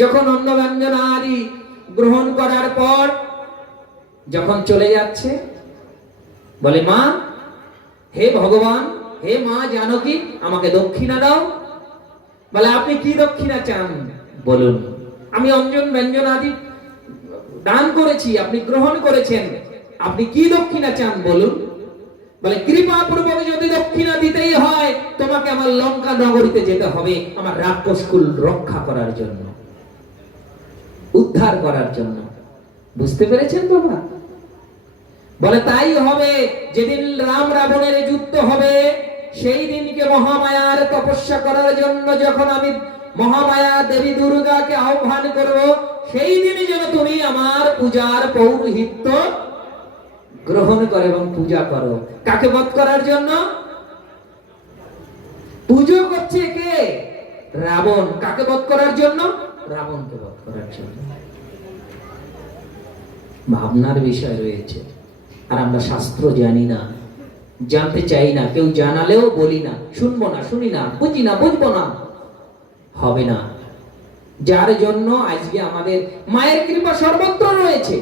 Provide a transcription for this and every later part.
যখন অন্ন ব্যঞ্জন আদি গ্রহণ করার পর যখন চলে যাচ্ছে, বলে মা, হে ভগবান, হে মা জানকী, আমাকে দক্ষিণা দাও। বলে আপনি কি দক্ষিণা চান বলুন? আমি অঞ্জন ব্যঞ্জন আদি দান করেছি, আপনি গ্রহণ করেছেন, আপনি কি দক্ষিণা চান বলুন? বলে কৃপা পূর্বক যদি দক্ষিণা দিতেই হয়, তোমাকে আমার লঙ্কা নগরীতে যেতে হবে আমার রাক্ষসকুল রক্ষা করার জন্য, উদ্ধার করার জন্য। বুঝতে পেরেছেন বাবা? বলে তাই হবে। যেদিন রাম রাবণের যুদ্ধ হবে, সেই দিনকে মহামায়ার তপস্যা করার জন্য যখন আমি মহামায়া দেবী দুর্গাকে আহ্বান করব, সেই দিনই যেন তুমি আমার পূজার পৌরোহিত্য গ্রহণ করো এবং পূজা করো। কাকে বধ করার জন্য? পুজো করছে কে? রাবণ। কাকে বধ করার জন্য? রাবণকে বধ করার জন্য। ভাবনার বিষয় রয়েছে। আর আমরা শাস্ত্র জানি না, জানতে চাই না, কেউ জানালেও বলি না, শুনবো না, শুনি না, বুঝি না, বুঝবো না, হবে না। যার জন্য আজকে আমাদের মায়ের কৃপা সর্বত্র রয়েছে।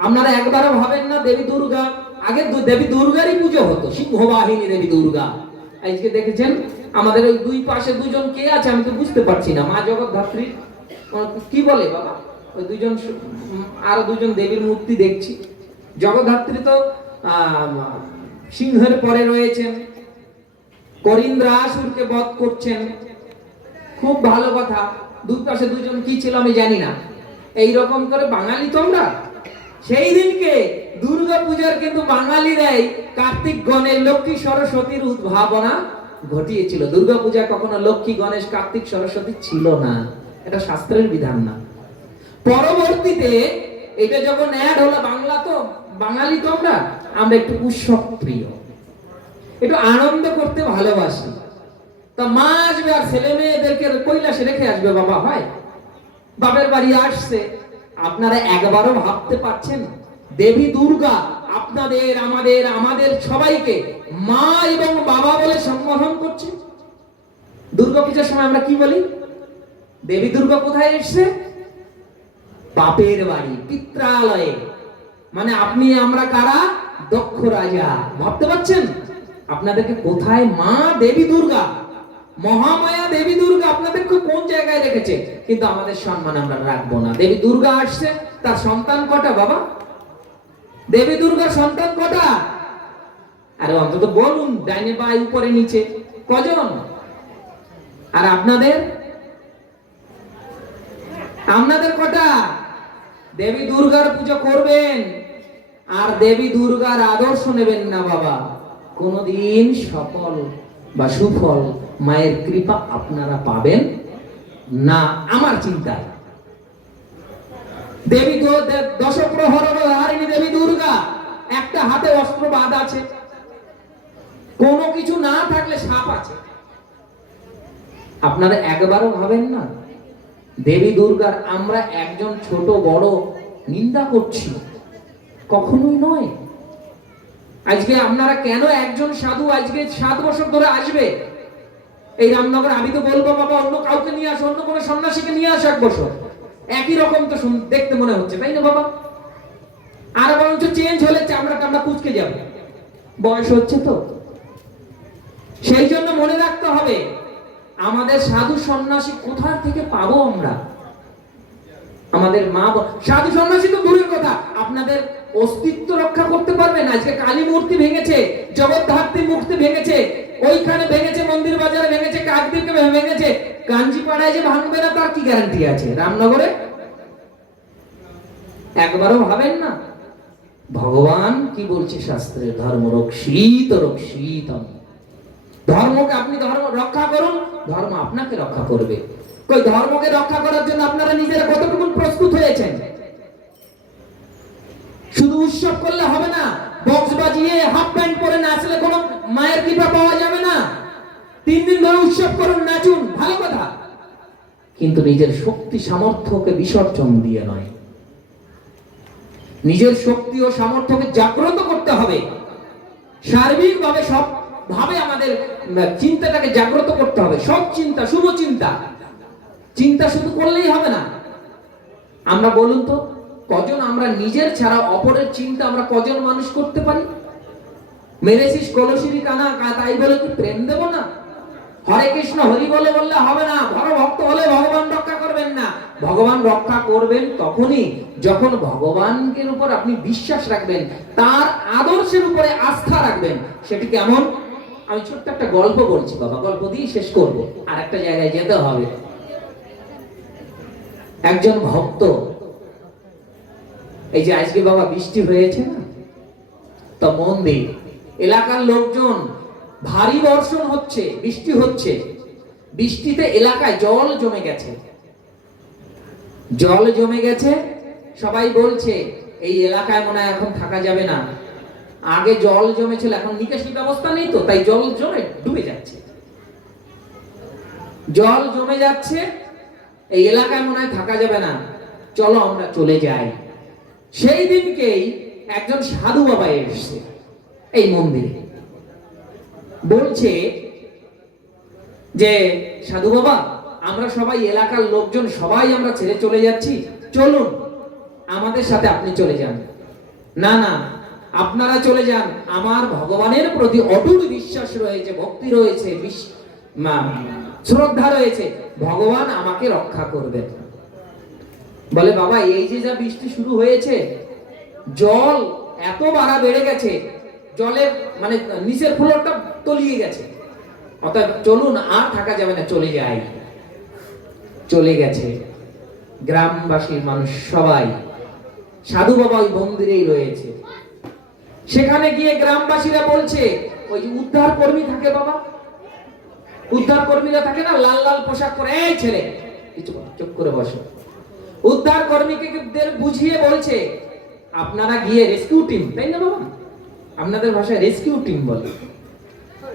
আপনারা একবারও ভাবেন না দেবী দুর্গা, আগে দেবী দুর্গারই পুজো হতো, সিংহবাহিনী দেবী দুর্গা। আজকে দেখেছেন আমাদের ওই দুই পাশে দুজন কে আছে আমি তো বুঝতে পারছি না। মা জগদ্ধাত্রী কি বলে বাবা, ওই দুজন, আরো দুজন দেবীর মূর্তি দেখছি। জগদ্ধাত্রী তো সিংহের পরে রয়েছেন, করিন্দ্রাসুরকে বধ করছেন, খুব ভালো কথা। দুই পাশে দুজন কি ছিল আমি জানি না। এই রকম করে বাঙালি তোমরা। সেই দিনকে দুর্গা পূজার কিন্তু বাঙালিরাই কার্তিক গণেশ লক্ষ্মী সরস্বতীর উদ্ভাবনা ঘটিয়েছিল। দুর্গা পূজা কখনো লক্ষ্মী গণেশ কার্তিক সরস্বতী ছিল না, এটা শাস্ত্রের বিধান না। পরবর্তীতে এটা যখন অ্যাড হলো, বাংলা তো বাঙালি তোমরা, আমরা একটু উৎসব প্রিয়, একটু আনন্দ করতে ভালোবাসি। তা মা আসবে আর ছেলে মেয়েদেরকে কৈলাসে রেখে আসবে বাবা, হয় বাপের বাড়ি আসছে। আপনারা একবারও ভাবতে পারছেন দেবী দুর্গা আপনাদের আমাদের আমাদের সবাইকে মা এবং বাবা বলে সম্বোধন করছে? দুর্গা পূজার সময় আমরা কি বলি? দেবী দুর্গা কোথায় এসছে? বাপের বাড়ি, পিত্রালয়ে। মানে আপনি আমরা কারা? দক্ষ রাজা। ভাবতে পারছেন আপনাদেরকে কোথায় মা দেবী দুর্গা, মহামায়া দেবী দুর্গা আপনাদেরকে কোন জায়গায় রেখেছে? কিন্তু আমাদের সম্মান আমরা রাখবো না। দেবী দুর্গা আসছে, তার সন্তান কটা বাবা? দেবী দুর্গার সন্তান কটা? আরে অন্তত বলুন, ডাইনে বাই উপরে নিচে কজন? আর আপনাদের আপনাদের কটা? দেবী দুর্গার পুজো করবেন আর দেবী দুর্গার আদর্শ নেবেন না বাবা, কোনদিন সফল বা সুফল মায়ের কৃপা আপনারা পাবেন না আমার চিন্তায়। দেবী দশপ্রহরণধারিণী দেবী দুর্গা, একটা হাতে অস্ত্র বাঁধ আছে, কোনো কিছু না থাকলে সাপ আছে। আপনারা একবারও ভাবেন না দেবী দুর্গার আমরা একজন ছোট বড় নিন্দা করছি? কখনোই নয়। আজকে আপনারা কেন একজন সাধু আজকে 7 বছর ধরে আসবে এই রামনগর? আমি তো বলবো বাবা অন্য কাউকে নিয়ে আসো, অন্য কোনো সন্ন্যাসীকে নিয়ে আসো 1 বছর, একই রকম তো দেখতে মনে হচ্ছে, তাই না বাবা? আর বরঞ্চ চেঞ্জ হলে চামড়া টামড়া কুচকে যাবে, বয়স হচ্ছে তো। সেই জন্য মনে রাখতে হবে আমাদের সাধু সন্ন্যাসী কোথা থেকে পাবো আমরা? আমাদের মা সাধু সন্ন্যাসী তো দূরের কথা, আপনাদের অস্তিত্ব রক্ষা করতে পারবেন? আজকে কালী মূর্তি ভেঙেছে, জগদ্ধাত্রী মূর্তি ভেঙেছে, ওইখানে ভেঙেছে, মন্দির বাজারে ভেঙেছে, কাকদ্বীপে ভেঙেছে, কাঞ্জিপাড়ায় যে ভাঙবে না তার কি গ্যারান্টি আছে? রামনগরে একবারও ভাবেন না? ভগবান কি বলছে শাস্ত্রে? ধর্ম রক্ষিত রক্ষিতম। ধর্মকে আপনি ধর্ম রক্ষা করুন, ধর্ম আপনাকে রক্ষা করবে। কই ধর্মকে রক্ষা করার জন্য আপনারা নিজেরা কতটুকু প্রস্তুত হয়েছেন? শুধু উৎসব করলে হবে না, বক্স বাজিয়ে হাফ প্যান্ট পরে নাচলে কোনো মায়ের কৃপা পাওয়া যাবে না। 3 দিন ধরে উৎসব করুন, নাচুন, ভালো কথা, কিন্তু নিজের শক্তি সামর্থ্যকে বিসর্জন দিয়ে নয়। নিজের শক্তি ও সামর্থ্যকে জাগ্রত করতে হবে। সার্বিকভাবে সব ভাবে আমাদের চিন্তাটাকে জাগ্রত করতে হবে। সব চিন্তা, শুভ চিন্তা, চিন্তা শুধু করলেই হবে না, আমরা বলুন তো, কজন আমরা নিজের ছাড়া অপরের চিন্তা আমরা কজন মানুষ করতে পারি? মেরেছিস কলসিরি কানা তাই বলে কি প্রেম দেব না? হরে কৃষ্ণ হরি বলে বললে হবে না। বড় ভক্ত হলে ভগবান রক্ষা করবেন না। ভগবান রক্ষা করবেন তখনই যখন ভগবানের উপর আপনি বিশ্বাস রাখবেন, তার আদর্শের উপরে আস্থা রাখবেন। সেটি কেমন? আমি ছোট্ট একটা গল্প বলছি বাবা, গল্প দিয়ে শেষ করব, আর একটা জায়গায় যেতে হবে। একজন ভক্ত, এই যে আজকে বাবা বৃষ্টি হয়েছে না, তো মন্দির এলাকার লোকজন, ভারী বর্ষণ হচ্ছে, বৃষ্টি হচ্ছে, বৃষ্টিতে এলাকায় জল জমে গেছে। জল জমে গেছে, সবাই বলছে এই এলাকায় মনে হয় এখন থাকা যাবে না। আগে জল জমেছিল, এখন নিকাশি ব্যবস্থা নেই, তো তাই জল জমে ডুবে যাচ্ছে। জল জমে যাচ্ছে, এই এলাকায় মনে হয় থাকা যাবে না, চলো আমরা চলে যাই। সেই দিনকেই একজন সাধু বাবা এসেছে এই মন্দিরে, বলছে যে সাধু বাবা, আমরা সবাই এলাকার লোকজন সবাই আমরা ছেড়ে চলে যাচ্ছি, চলুন আমাদের সাথে আপনি চলে যান। না না, আপনারা চলে যান, আমার ভগবানের প্রতি অটুট বিশ্বাস রয়েছে, ভক্তি রয়েছে, শ্রদ্ধা রয়েছে, ভগবান আমাকে রক্ষা করবেন। বলে বাবা, এই যে যা বৃষ্টি শুরু হয়েছে, জল এত বাড়া বেড়ে গেছে, জলের মানে নিচের ফ্লোরটা তলিয়ে গেছে, অতএব চলুন, আর থাকা যাবে না, চলে যাই। চলে গেছে। গ্রামবাসীর মানুষ সবাই, সাধু বাবা ওই মন্দিরেই রয়েছে। সেখানে গিয়ে গ্রামবাসীরা বলছে, ওই যে উদ্ধার কর্মী থাকে বাবা, উদ্ধার কর্মীরা থাকে না, লাল লাল পোশাক পরে, এই ছেলে কিছু চুপ করে বসো। উদ্ধার কর্মীকে বুঝিয়ে বলছে, আপনারা গিয়ে রেস্কিউ টিম, তাই না বাবা, আপনাদের ভাষায় রেস্কিউ টিম বলে।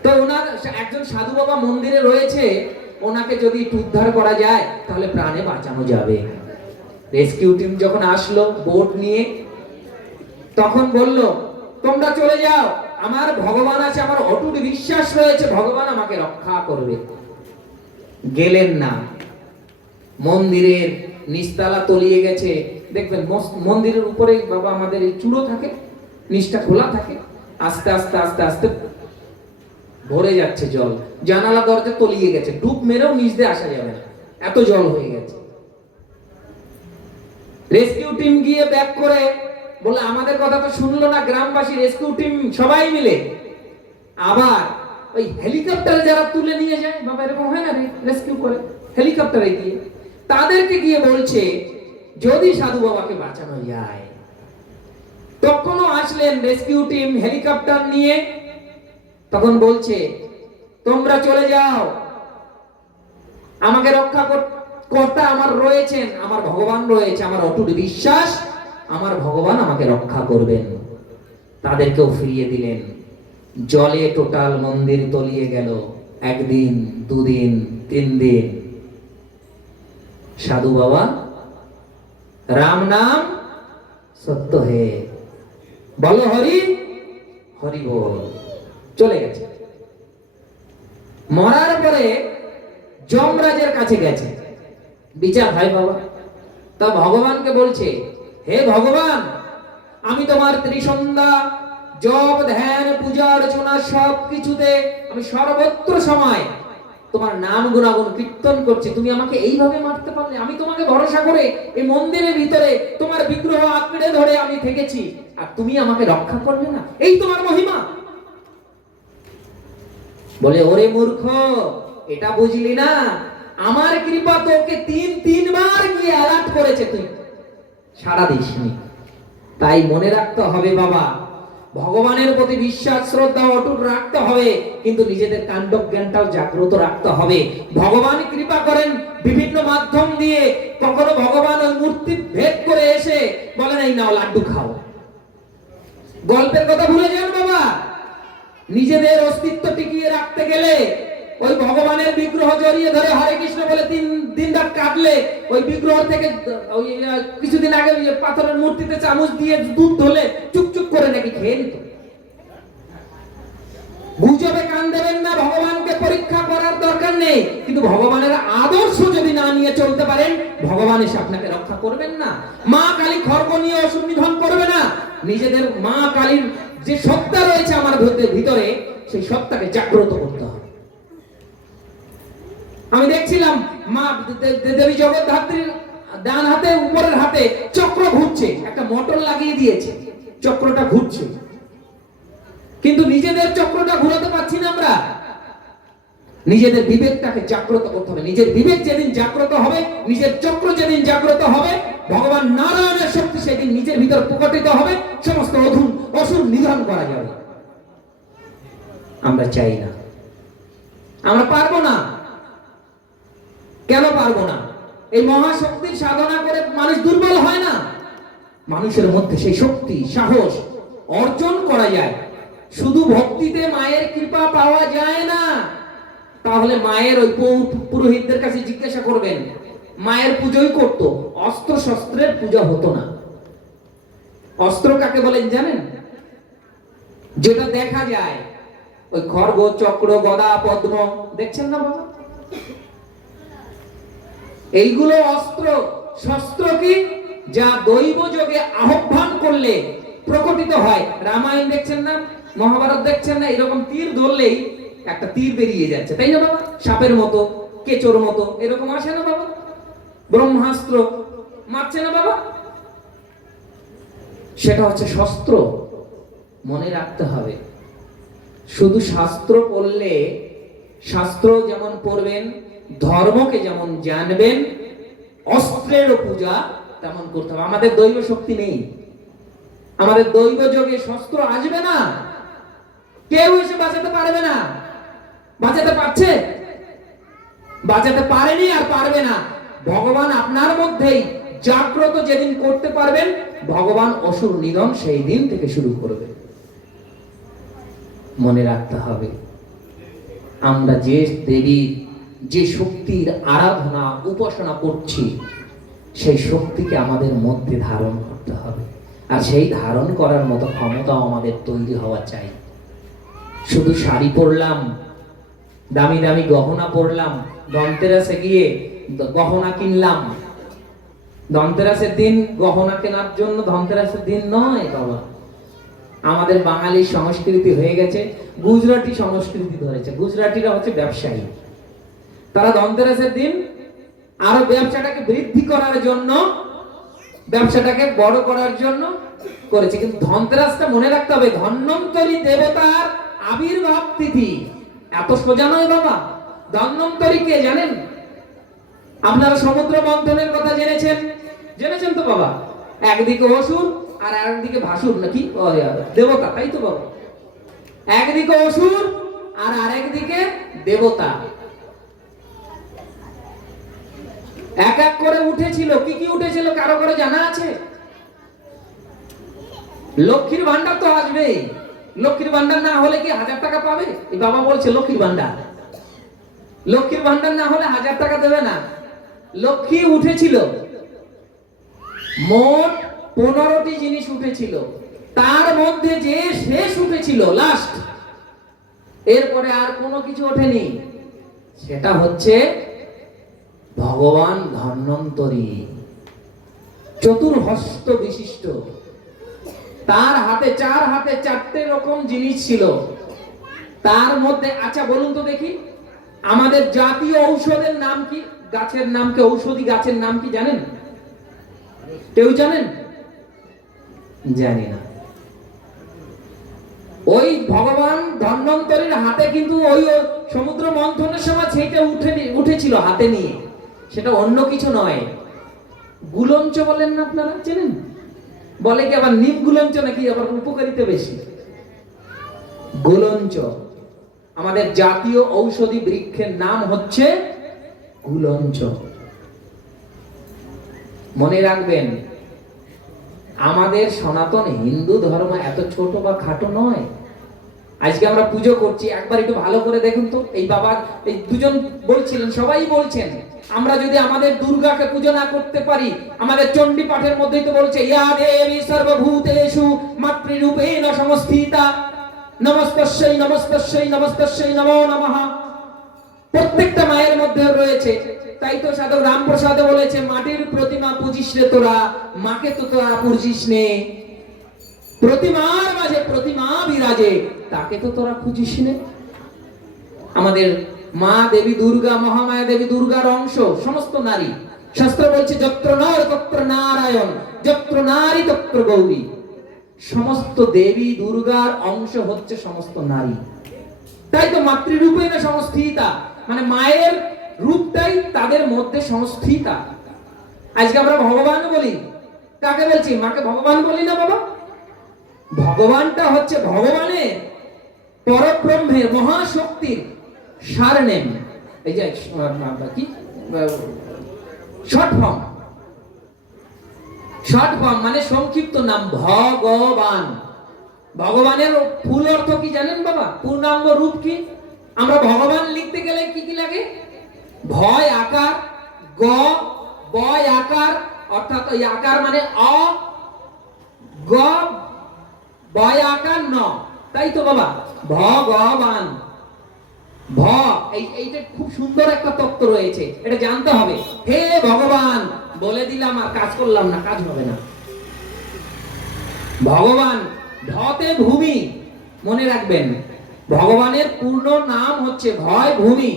তো ওনার একজন সাধু বাবা মন্দিরে রয়েছে, ওনাকে যদি উদ্ধার করা যায় তাহলে প্রাণে বাঁচানো যাবে। রেস্কিউ টিম যখন আসলো বোট নিয়ে, তখন বলল, তোমরা চলে যাও, আমার ভগবান আছে, আমার অটুট বিশ্বাস রয়েছে, ভগবান আমাকে রক্ষা করবে। গেলেন না। মন্দিরের নিচতলা তলিয়ে গেছে, দেখবেন মন্দিরের উপরে বাবা আমাদের এই চূড়ো থাকে, নিচটা খোলা থাকে, আস্তে আস্তে আস্তে আস্তে ভরে যাচ্ছে জল, জানালা দরজা তলিয়ে গেছে, ডুব মেরেও নিচ দিয়ে আসা যাবে না, এত জল হয়ে গেছে। রেস্কিউ টিম গিয়ে ব্যাক করে বলে, আমাদের কথা তো শুনলো না গ্রামবাসী, রেস্কিউ টিম সবাই মিলে আবার ওই হেলিকপ্টারে যারা তুলে নিয়ে যায় বাবা, এরকম হয় না, রেস্কিউ করে হেলিকপ্টারে গিয়ে তাদেরকে গিয়ে বলছে, যদি সাধু বাবাকে বাঁচানো যায়। তখনও আসলেন রেস্কিউ টিম হেলিকপ্টার নিয়ে, তখন বলছে, তোমরা চলে যাও, আমাকে রক্ষা কর্তা আমার রয়েছেন, আমার ভগবান রয়েছে, আমার অটুট বিশ্বাস, আমার ভগবান আমাকে রক্ষা করবেন। তাদেরকেও ফিরিয়ে দিলেন। জলে টোটাল মন্দির তলিয়ে গেল। একদিন, দুদিন, 3 দিন। সাধু বাবা, রাম নাম সত্য হে, বলো হরি হরি বল, চলে গেছে। মরার পরে যমরাজের কাছে গেছে, বিচার হয় বাবা। তা ভগবানকে বলছে, হে ভগবান, আমি তোমার ত্রিসন্ধ্যা জপ ধ্যান পূজা অর্চনা সব কিছুতে আমি সর্বত্র সময় তোমার নাম গুণাগুণ কীর্তন করছি, তুমি আমাকে এইভাবে মারতে পারলে? আমি তোমাকে ভরসা করে এই মন্দিরের ভিতরে তোমার বিগ্রহ আঁকড়ে ধরে আমি থেকেছি, আর তুমি আমাকে রক্ষা করবে না? এই তোমার মহিমা? বলে, ওরে মূর্খ, এটা বুঝলি না, আমার কৃপা তোকে 3 বার গিয়ে অ্যালার্ট করেছে, তুই সাড়া দিসনি। তাই মনে রাখতে হবে বাবা, ভগবানের প্রতি বিশ্বাস শ্রদ্ধা অটুট রাখতে হবে, কিন্তু নিজেদের কাণ্ড জ্ঞানটাও জাগ্রত রাখতে হবে। ভগবান কৃপা করেন বিভিন্ন মাধ্যম দিয়ে, কখনো ভগবান ওই মূর্তি ভেদ করে এসে বলেন, এই নাও লাড্ডু খাও। গল্পের কথা ভুলে যান বাবা। নিজেদের অস্তিত্ব টিকিয়ে রাখতে গেলে ওই ভগবানের বিগ্রহ জড়িয়ে ধরে হরে কৃষ্ণ বলে 3 দিন রাত কাটলে ওই বিগ্রহ থেকে ওই কিছুদিন আগে পাথরের মূর্তিতে চামচ দিয়ে দুধ ঢেলে চুপচুপ করে নাকি খেয়ে নিত। গুজবে কান দেবেন না, ভগবানকে পরীক্ষা করার দরকার নেই, কিন্তু ভগবানের আদর্শ যদি না নিয়ে চলতে পারেন, ভগবান এসে আপনাকে রক্ষা করবেন না। মা কালী খড়গ নিয়ে অসুর নিধন করবে না। নিজেদের মা কালীর যে সত্তা রয়েছে আমার ভিতরে, সেই সত্তাকে জাগ্রত করতে হবে। আমি দেখছিলাম মা দেবী জগদ্ধাত্রীর ডান হাতে উপরের হাতে চক্র ঘুরছে, একটা মোটর লাগিয়ে দিয়েছে, চক্রটা ঘুরছে, কিন্তু নিজেদের চক্রটা ঘুরাতে পারছি না আমরা। নিজেদের বিবেকটাকে জাগ্রত করতে হবে। নিজের বিবেক যেদিন জাগ্রত হবে, নিজের চক্র যেদিন জাগ্রত হবে, ভগবান নারায়ণের শক্তি সেদিন নিজের ভিতর প্রকটিত হবে, সমস্ত অসুর নিধন করা যাবে। আমরা চাই না, আমরা পারবো না। কেন পারবো না? এই মহাশক্তির সাধনা করে মানুষ দুর্বল হয় না। মানুষের মধ্যে সেই শক্তি সাহস অর্জন করা যায়। শুধু ভক্তিতে মায়ের কৃপা পাওয়া যায় না। তাহলে মায়ের ওই পুরোহিতদের কাছে জিজ্ঞাসা করবেন, মায়ের পুজোই করতো, অস্ত্র শস্ত্রের পূজা হতো না। অস্ত্র কাকে বলেন জানেন? যেটা দেখা যায়, ওই খড়গ, চক্র, গদা, পদ্ম, দেখছেন না বাবা? এইগুলো অস্ত্র। শস্ত্র কি? যা দৈব যোগে আহ্বান করলে প্রকটিত হয়। রামায়ণ দেখছেন না, মহাভারত দেখছেন না, এরকম তীর ধরলেই একটা তীর বেরিয়ে যাচ্ছে, তাই না বাবা? সাপের মতো, কেচোর মতো এরকম আসে না বাবা? ব্রহ্মাস্ত্র মারছে না বাবা? সেটা হচ্ছে শস্ত্র। মনে রাখতে হবে, শুধু শাস্ত্র পড়লে, শাস্ত্র যেমন পড়বেন, ধর্মকে যেমন জানবেন, অস্ত্রেরও পূজা তেমন করতে হবে। আমাদের দৈব শক্তি নেই, আমাদের দৈব যোগে শস্ত্র আসবে না, কেউ এসে বাঁচাতে পারবে না। বাঁচাতে পারছে? বাঁচাতে পারেনি আর পারবে না। ভগবান আপনার মধ্যেই জাগ্রত যেদিন করতে পারবেন, ভগবান অসুর নিধন সেই দিন থেকে শুরু করবে। মনে রাখতে হবে, আমরা যে দেবীর, যে শক্তির আরাধনা উপাসনা করছি, সেই শক্তিকে আমাদের মধ্যে ধারণ করতে হবে। আর সেই ধারণ করার মতো ক্ষমতাও আমাদের তৈরি হওয়া চাই। শুধু শাড়ি পরলাম, দামি দামি গহনা পরলাম, ধনতেরাসে গিয়ে গহনা কিনলাম, ধনতেরাসের দিন গহনা কেনার জন্য ধনতেরাসের দিন নয় বাবা। আমাদের বাঙালির সংস্কৃতি হয়ে গেছে গুজরাটি সংস্কৃতি ধরেছে। গুজরাটিরা হচ্ছে ব্যবসায়ী, তারা ধনতেরাসের দিন আরো ব্যবসাটাকে বৃদ্ধি করার জন্য, ব্যবসাটাকে বড় করার জন্য করেছে। কিন্তু ধনতেরাসটা মনে রাখতে হবে, ধন্বন্তরী দেবতার আবির্ভাব তিথি। এত সোজা নয় বাবা। ধন্বন্তরী কে জানেন? আপনারা সমুদ্র মন্থনের কথা জেনেছেন, জেনেছেন তো বাবা? একদিকে অসুর আর একদিকে ভাসুর, নাকি দেবতা, তাই তো বাবা? একদিকে অসুর আর আরেকদিকে দেবতা। এক এক করে উঠেছিল। কি কি উঠেছিল কারো করে জানা আছে? লক্ষ্মীর ভান্ডার তো আসবেই। লক্ষ্মীর ভান্ডার না হলে কি 1000 টাকা পাবে? এই বাবা বলছে লক্ষ্মীর ভান্ডার, লক্ষ্মীর ভান্ডার না হলে 1000 টাকা দেবে না। লক্ষ্মী উঠেছিল, মোট 15টি জিনিস উঠেছিল, তার মধ্যে যে শেষ উঠেছিল লাস্ট, এরপরে আর কোনো কিছু ওঠেনি। সেটা হচ্ছে ভগবান ধন্বন্তরী, চতুর্হস্ত বিশিষ্ট। তার হাতে 4 হাতে 4টে রকম জিনিস ছিল। তার মধ্যে, আচ্ছা বলুন তো দেখি, আমাদের জাতীয় ঔষধের নাম কি? গাছের নাম কি? ঔষধি গাছের নাম কি জানেন? কেউ জানেন? জানি না। ওই ভগবান ধন্বন্তরীর হাতে কিন্তু ওই সমুদ্র মন্থনের সময় ছেটে উঠেছিল হাতে নিয়ে। সেটা অন্য কিছু নয়, গুলঞ্চ বলেন না আপনারা, চেনেন? বলে কি আবার নিম গুলঞ্চ, নাকি আবার উপকারিতা বেশি? গুলঞ্চ। আমাদের জাতীয় ঔষধি বৃক্ষের নাম হচ্ছে গুলঞ্চ। মনে রাখবেন, আমাদের সনাতন হিন্দু ধর্ম এত ছোট বা খাটো নয়। আজকে আমরা পুজো করছি, একবার একটু ভালো করে দেখুন তো। এই বাবা, এই দুজন বলছিলেন, সবাই বলছেন, আমরা যদি আমাদের দুর্গাকে পুজো না করতে পারি, আমাদের চণ্ডী পাঠের মধ্যেই তো বলছে ইয়া দেবী সর্বভূতেষু মাতৃরূপেণ সংস্থিতা। নমস্তস্যৈ নমস্তস্যৈ নমস্তস্যৈ নমো নমঃ প্রত্যেকটা মায়ের মধ্যে রয়েছে। তাই তো সাধক রামপ্রসাদ বলেছে, মাটির প্রতিমা পুজিস রে তোরা, মাকে তো তোরা পুজিস নে। প্রতিমার মাঝে প্রতিমা বিরাজে, তাকে তো তোরা খুঁজিস নে। আমাদের মা দেবী দুর্গা, মহামায়া দেবী দুর্গার অংশ সমস্ত নারী। শাস্ত্র বলছে যত্র নর তত্র নারায়ণ, যত্র নারী তত্র গৌরী। সমস্ত দেবী দুর্গার অংশ হচ্ছে সমস্ত নারী। তাই তো মাতৃরূপে না সংস্থিতা, মানে মায়ের রূপটাই তাদের মধ্যে সংস্থিতা। আজকে আমরা ভগবান বলি, কাকে বলছি? মাকে ভগবান বলি না বাবা। ভগবানটা হচ্ছে ভগবানের, পরব্রহ্মের, মহাশক্তির সারনেম। এই যে কি শর্ট ফর্ম, শর্ট ফর্ম মানে সংক্ষিপ্ত নাম ভগবান। ভগবানের ফুল অর্থ কি জানেন বাবা? পূর্ণাঙ্গ রূপ কি? আমরা ভগবান লিখতে গেলে কি কি লাগে? ভয় আকার, গ বয় আকার, অর্থাৎ ওই আকার মানে অ, গ বয় আকার ন। তাই তো বাবা, ভগবান। ভ এইটা খুব সুন্দর একটা তত্ত্ব রয়েছে, এটা জানতে হবে। হে ভগবান বলে দিলাম আর কাজ করলাম না, কাজ হবে না। ভগবান, ধতে ভূমি, মনে রাখবেন ভগবানের পূর্ণ নাম হচ্ছে ভয় ভূমি।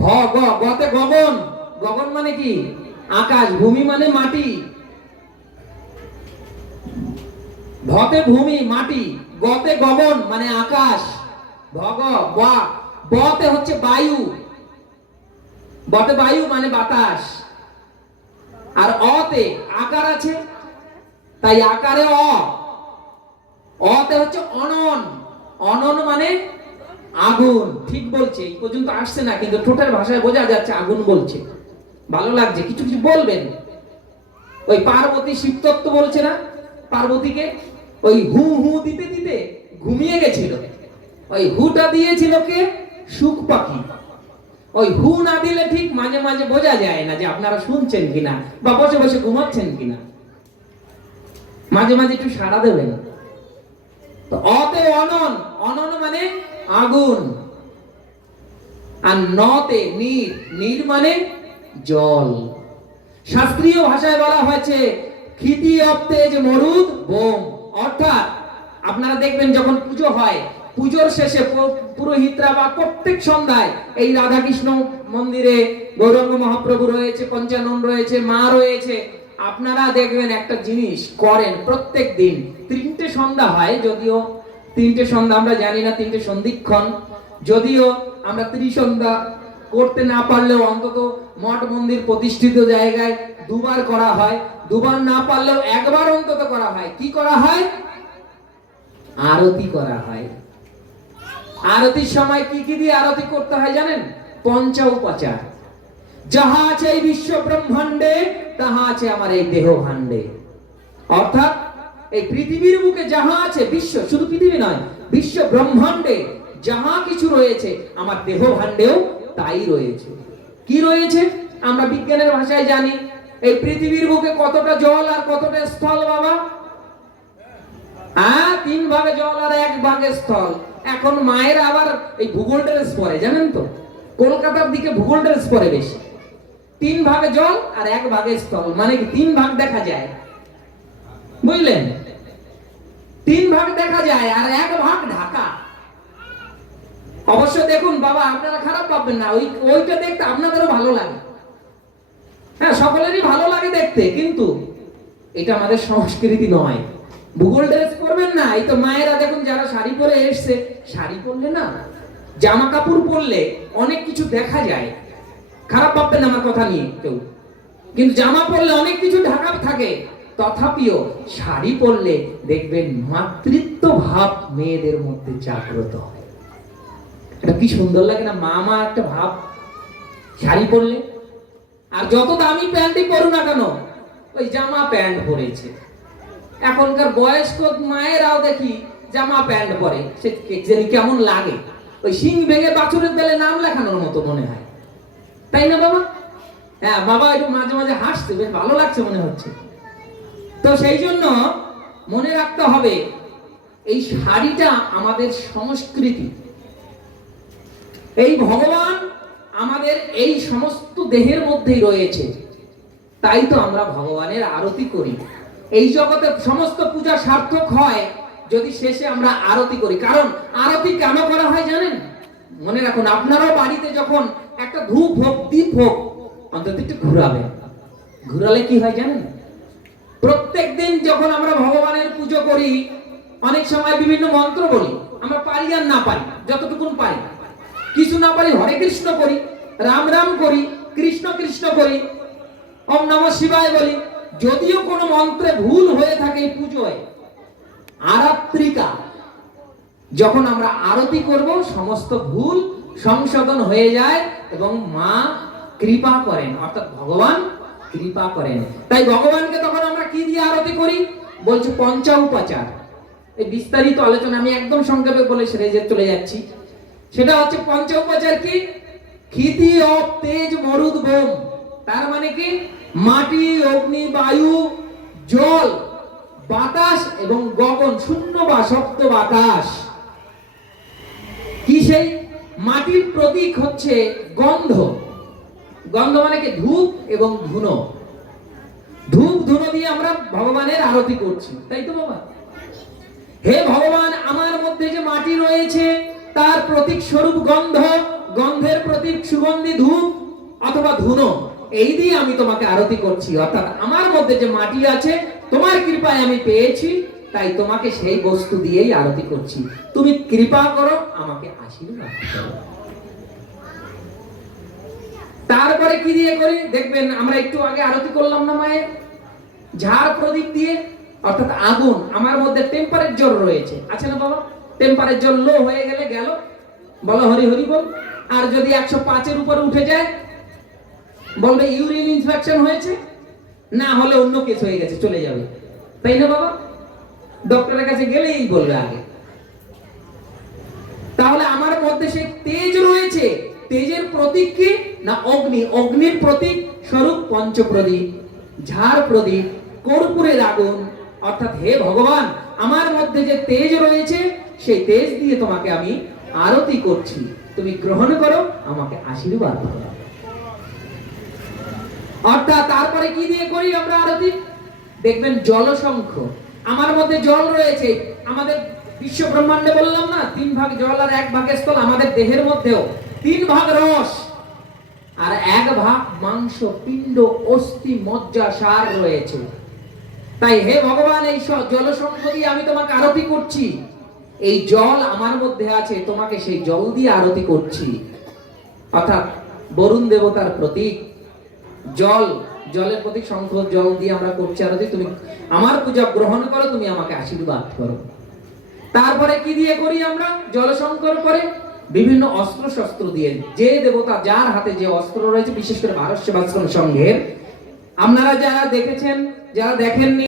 ভ গ গতে গগন, গগন মানে কি? আকাশ, ভূমি মানে মাটি। ভতে ভূমি মাটি, গতে গগন মানে আকাশ। ভগ বা বতে হচ্ছে বায়ু, বতে বায়ু মানে বাতাস। আর অতে আকার আছে, তাই আকারে অ। অতে হচ্ছে অনন, অনন মানে আগুন। ঠিক বলছে, এই পর্যন্ত আসছে না কিন্তু ঠোঁটের ভাষায় বোঝা যাচ্ছে আগুন বলছে। ভালো লাগছে, কিছু কিছু বলবেন। ওই পার্বতী শিবতত্ত্ব বলছে না, পার্বতীকে ওই হু হু দিতে দিতে ঘুমিয়ে গেছিল। ওই হুটা দিয়েছিল কে? সুখ পাখি। ওই হু না দিলে ঠিক মাঝে মাঝে বোঝা যায় না যে আপনারা শুনছেন কিনা বা বসে বসে ঘুমাচ্ছেন কিনা। মাঝে মাঝে একটু সাড়া দেবেন। তো অতে অনন, অনন মানে আগুন। আর নতে নীর, নীর মানে জল। শাস্ত্রীয় ভাষায় বলা হয়েছে ক্ষিতি অপ্তে যে মরুদ বোম। অর্থাৎ আপনারা দেখবেন যখন পুজো হয়, পুজোর শেষে পুরোহিতরা বা প্রত্যেক সন্ধ্যায় এই রাধাকৃষ্ণ মন্দিরে গৌরাঙ্গ মহাপ্রভু রয়েছে, পঞ্চানন রয়েছে, মা রয়েছে, আপনারা দেখবেন একটা জিনিস করেন প্রত্যেক দিন। 3টে সন্ধ্যা হয়, যদিও 3টে সন্ধ্যা আমরা জানি না, 3টে সন্ধিক্ষণ, যদিও আমরা ত্রিসন্ধ্যা করতে না পারলেও অন্তত মঠ মন্দির প্রতিষ্ঠিত জায়গায় 2বার করা হয়। 2বার না পারলেও 1বার অন্তত করা হয়। কি করা হয়? আরতি করা হয়। আরতির সময় কি কি দিয়ে আরতি করতে হয় জানেন? পঞ্চউপাচার। যাহা আছে এই বিশ্ব ব্রহ্মাণ্ডে, তাহা আছে আমার এই দেহ ভাণ্ডে। অর্থাৎ এই পৃথিবীর বুকে যাহা আছে, বিশ্ব শুধু পৃথিবী নয়, বিশ্ব ব্রহ্মাণ্ডে যাহা কিছু রয়েছে আমার দেহ ভাণ্ডেও তাই রয়েছে। কি রয়েছে? আমরা বিজ্ঞানের ভাষায় জানি এই পৃথিবীর বুকে কতটা জল আর কতটা স্থল বাবা? 3 ভাগে জল আর 1 ভাগে স্থল। এখন মায়ের আবার এই ভূগোল ড্রেস পরে, জানেন তো? কলকাতার দিকে ভূগোল ড্রেস পরে বেশি। 3 ভাগে জল আর 1 ভাগে স্থল, মানে কি 3 ভাগ দেখা যায়, বুঝলেন? 3 ভাগ দেখা যায় আর 1 ভাগ ঢাকা। অবশ্য দেখুন বাবা, আপনারা খারাপ ভাববেন না, ওইটা দেখতে আপনাদেরও ভালো লাগে। হ্যাঁ, সকলেরই ভালো লাগে দেখতে, কিন্তু এটা আমাদের সংস্কৃতি নয়। ভূগোল ড্রেস পরবেন না। এই তো মায়েরা দেখুন যারা শাড়ি পরে এসছে, শাড়ি পরলে না, জামা কাপড় পরলে অনেক কিছু দেখা যায়। খারাপ ভাববেন আমার কথা নিয়ে কেউ, কিন্তু জামা পরলে অনেক কিছু ঢাকা থাকে। তথাপিও শাড়ি পরলে দেখবেন মাতৃত্ব ভাব মেয়েদের মধ্যে জাগ্রত হয়। এটা কি সুন্দর লাগে না? মা একটা ভাব শাড়ি পরলে। আর যত দামি প্যান্টই পরুন না কেন, ওই জামা প্যান্ট পরেছে। এখনকার বয়স্ক মায়েরাও দেখি জামা প্যান্ট পরে, সে কেমন লাগে, ওই শিং ভেঙে বাছুরের তেলে নাম লেখানোর মতো মনে হয়, তাই না বাবা? হ্যাঁ বাবা, একটু মাঝে মাঝে হাসছে, বেশ ভালো লাগছে মনে হচ্ছে। তো সেই জন্য মনে রাখতে হবে এই শাড়িটা আমাদের সংস্কৃতি। এই ভগবান আমাদের এই সমস্ত দেহের মধ্যেই রয়েছে, তাই তো আমরা ভগবানের আরতি করি। এই জগতে সমস্ত পূজা সার্থক হয় যদি শেষে আমরা আরতি করি। কারণ আরতি কেন করা হয় জানেন? মনে রাখুন, আপনারাও বাড়িতে যখন একটা ধূপ হোক, দীপ হোক, অন্তত একটু ঘুরাবেন। ঘুরালে কি হয় জানেন? প্রত্যেক দিন যখন আমরা ভগবানের পুজো করি, অনেক সময় বিভিন্ন মন্ত্র বলি, আমরা পারি আর না পারি, যতটুকুন পারি। কিছু না পারি হরে কৃষ্ণ করি, রাম রাম করি, কৃষ্ণ কৃষ্ণ করি, ওম নমঃ শিবায় বলি। যদিও কোনো মন্ত্রে ভুল হয়ে থাকে পুজোয়, আরাত্রিকা যখন আমরা আরতি করব, সমস্ত ভুল সংশোধন হয়ে যায় এবং মা কৃপা করেন, অর্থাৎ ভগবান কৃপা করেন। তাই ভগবানকে তখন আমরা কি দিয়ে আরতি করি? বলছে পঞ্চউপাচার। এই বিস্তারিত আলোচনা আমি একদম সংক্ষেপে বলে সেরে চলে যাচ্ছি। সেটা হচ্ছে পঞ্চউপাচার কি? ক্ষিতি অপ তেজ মরুদ বোম। তার মানে কি? মাটি, অগ্নি, বায়ু, জল, বাতাস এবং গগন, শূন্য বা সপ্ত বাতাস। কি সেই মাটির প্রতীক হচ্ছে গন্ধ। গন্ধ মানে কি? ধূপ এবং ধুনো। ধূপ ধুনো দিয়ে আমরা ভগবানের আরতি করছি, তাই তো বাবা? হে ভগবান, আমার মধ্যে যে মাটি রয়েছে তার প্রতীক স্বরূপ গন্ধ, গন্ধের প্রতীক সুগন্ধি ধূপ অথবা ধুনো, এই দিয়ে আমি তোমাকে আরতি করছি। অর্থাৎ আমার মধ্যে যে মাটি আছে, তোমার কৃপায় আমি পেয়েছি, তাই তোমাকে সেই বস্তু দিয়েই আরতি করছি। তুমি কৃপা করো, আমাকে আশীর্বাদ করো। তারপরে কি দিয়ে করি দেখবেন, আমরা একটু আগে আরতি করলাম না মায়ের? ঝাড় প্রদীপ দিয়ে, অর্থাৎ আগুন। আমার মধ্যে টেম্পারেচার রয়েছে, আছে না বাবা? টেম্পারেচার লো হয়ে গেলে গেল, বলো হরি হরি বল। আর যদি 105-এর উপরে উঠে যায়, বলবে ইউরিন ইনফেকশন হয়েছে, না হলে অন্য কেস হয়ে গেছে, চলে যাবে, তাই না বাবা? ডক্টরের কাছে গেলেই বলবে আগে। তাহলে আমার মধ্যে সেই তেজ রয়েছে। তেজের প্রতীক কি? না অগ্নি। অগ্নির প্রতীক স্বরূপ পঞ্চপ্রদীপ, ঝাড় প্রদীপ, কর্পূরের আগুন। অর্থাৎ হে ভগবান, আমার মধ্যে যে তেজ রয়েছে, সেই তেজ দিয়ে তোমাকে আমি আরতি করছি, তুমি গ্রহণ করো, আমাকে আশীর্বাদ করো। অর্থাৎ তারপরে কি দিয়ে করি আমরা আরতি? দেখবেন জলশঙ্খ। আমার মধ্যে জল রয়েছে। আমাদের বিশ্ব ব্রহ্মাণ্ডে বললাম না 3 ভাগ জল আর 1 ভাগ স্থল। আমাদের দেহের মধ্যেও 3 ভাগ রস আর 1 ভাগ মাংস, পিণ্ড, অস্থি, মজ্জা, সার রয়েছে। তাই হে ভগবান, এই জলশঙ্খ দিয়ে আমি তোমাকে আরতি করছি। এই জল আমার মধ্যে আছে, তোমাকে সেই জল দিয়ে আরতি করছি। অর্থাৎ বরুণ দেবতার প্রতীক জল, জলের প্রতীক শঙ্খ, জল দিয়ে আমরা করছি আরতি। তুমি আমার পূজা গ্রহণ করো, তুমি আমাকে আশীর্বাদ করো। তারপরে কি দিয়ে করি আমরা? জলশঙ্কর পরে বিভিন্ন অস্ত্র শস্ত্র দিয়ে, যে দেবতা যার হাতে যে অস্ত্র রয়েছে, বিশেষ করে ভারত সেবাশ্রম সংঘের, আপনারা যারা দেখেছেন, যারা দেখেননি,